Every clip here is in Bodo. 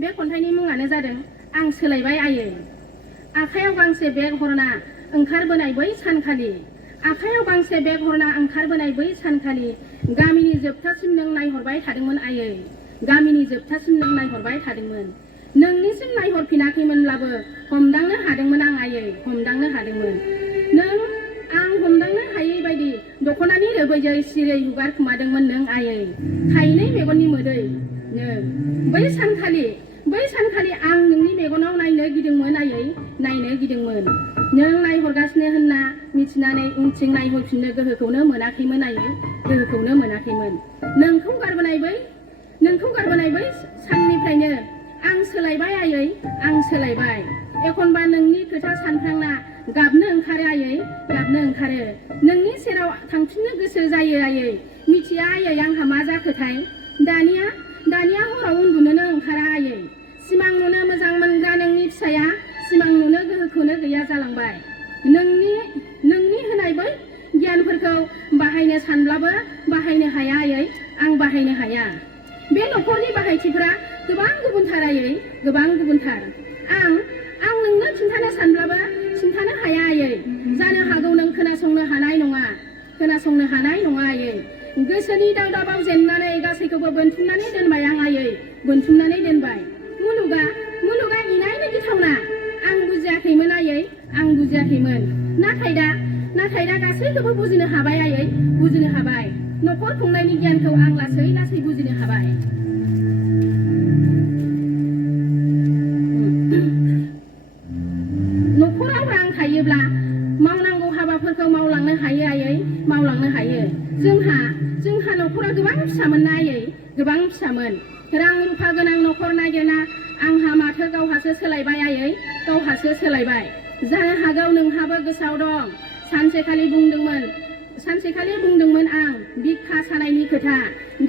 बे खन्थाइनि मुङानो जादों आं सोलायबाय आयै। आखायाव गांसे बेग हरना ओंखारबोनाय बै सानखालि, आखायाव गांसे बेग हरना ओंखारबोनाय बै सानखालि गामिनि जोबथासिम नों नायहरबाय थादोंमोन आयै, गामिनि जोबथासिम नों नायहरबाय थादोंमोन। नोंनिसिम नायहरफिनाखैमोनब्लाबो हमदांनो हादोंमोन आं आयै, हमदांनो हादोंमोन। नों आं हमदांनो हायै बायदि दख'नानि रोबैयै सिरै हुगारखुमादोंमोन नों आयै, थाइनै मेगननि मोदै नों। बै सानखालि आं नोंनि मेगनाव नायनो गिदोंमोन आयै, नायनो गिदोंमोन। नों नायहरगासिनो होनना मिथिनानै उनथिं नायहरफिननो गोहोखौनो मोनाखैमोन आयै, गोहोखौनो मोनाखैमोन। नोंखौ गारबोनाय बै साननिफ्रायनो आं सोलायबाय आयै, आं सोलायबाय। एखनबा नोंनि खोथा सानफ्लांना गाबनो ओंखारो आयै, गाबनो ओंखारो। नोंनि सेराव थांफिननो गोसो जायो आयै। मिथिया आयै आंहा मा जाखोथाय। दानिया हराव उन्दुनोनो ओंखारा आयै। सिमां नुनो मोजां मोनग्रा नोंनि फिसाया सिमां नुनो गोहोखौनो गैया जालांबाय। नोंनि होनाय बै गियानफोरखौ बाहायनो सानब्लाबो बाहायनो हाया आयै, आं बाहायनो हाया। बे न'खरनि बाहायथिफोरा गोबां गुबुनथार आयै, गोबां गुबुनथार। आं नोंनो खिन्थानो सानब्लाबो खिन्थानो हाया आयै। जानो हागौ नों खोनासंनो हानाय नङा आयै। गोसोनि दावदाबाव जेननानै गासैखौबो बोनथुमनानै दोनबाय आं आयै, बोनथुमनानै दोनबाय। मुलुगा इनायनो गिथावना। आं बुजियाखैमोन आयै, आं बुजियाखैमोन। नाथाय दा गासैखौबो बुजिनो हाबाय आयै, बुजिनो हाबाय। न'खर खुंनायनि गियानखौ आं लासै लासै बुजिनो हाबाय। न'खराव रां थायोब्ला मावनांगौ हाबाफोरखौ मावलांनो हायो आयै, मावलांनो हायो। जोंहा न'खरा गोबां फिसामोन ना आयै, गोबां फिसामोन। रां रुफा गोनां न'खर नागिरना आंहा माथो गावहासो सोलायबाय आयै, गावहासो सोलायबाय। जानो हागौ नोंहाबो गोसोआव दं। सानसेखालि बुंदोंमोन आं बिखा सानायनि खोथा।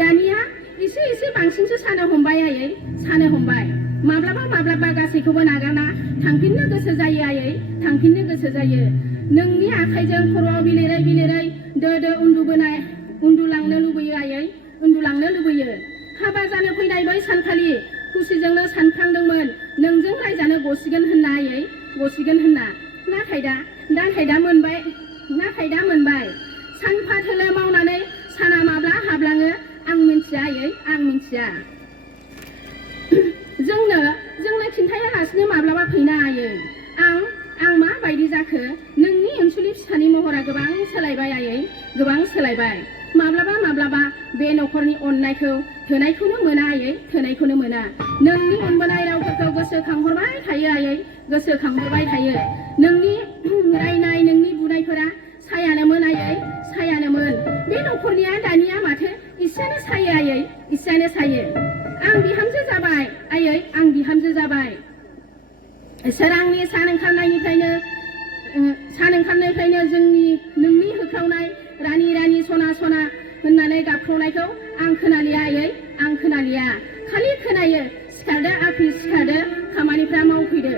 दानिया एसे बांसिनसो सानो हमबाय आयै, सानो हमबाय। माब्लाबा गासैखौबो नागारना थांफिननो गोसो जायो आयै, थांफिननो गोसो जायो। नोंनि आखाइजों खर'आव बिलिरै दो उन्दुलांनो लुबैयो आयै, उन्दुलांनो लुबैयो। हाबा जानो फैनाय बै सानखालि खुसिजोंनो सानफ्लांदोंमोन नोंजों रायजानो गसिगोन होनना आयै, गसिगोन होनना। नाथाय दा मोनबाय। सानफा थोलो मावनानै साना माब्ला हाबलाङो आं मिन्थिया आयै, आं मिन्थिया। जोंनो खिन्थायालासिनो माब्लाबा फैना आयै। आं माबायदि जाखो? नोंनि अनसुलि फिसानि महरा गोबां सोलायबाय आयै, गोबां सोलायबाय। माब्लाबा बे न'खरनि अननायखौ थोनायखौनो मोना आयै, थोनायखौनो मोना। नोंनि अनबोनाय रावफोरखौ गोसोखांहरबाय थायो आयै, गोसोखांहरबाय थायो। नोंनि रायनाय, नोंनि बुनायफोरा सायानोमोन आयै, सायानोमोन। बे न'खरनिया दानिया माथो इसेयानो सायो आयै, इसेयानो सायो। आं बिहामजो जाबाय आयै, आं बिहामजो जाबाय। सोरांनि सान ओंखारनायनिफ्रायनो नोंनि होख्रावनाय रानि सना होननानै गाबख्रावनायखौ आं खोनालिया आयै, आं खोनालिया। खालि खोनायो सिखारदो आफि, सिखारदो खामानिफ्रा मावफैदो।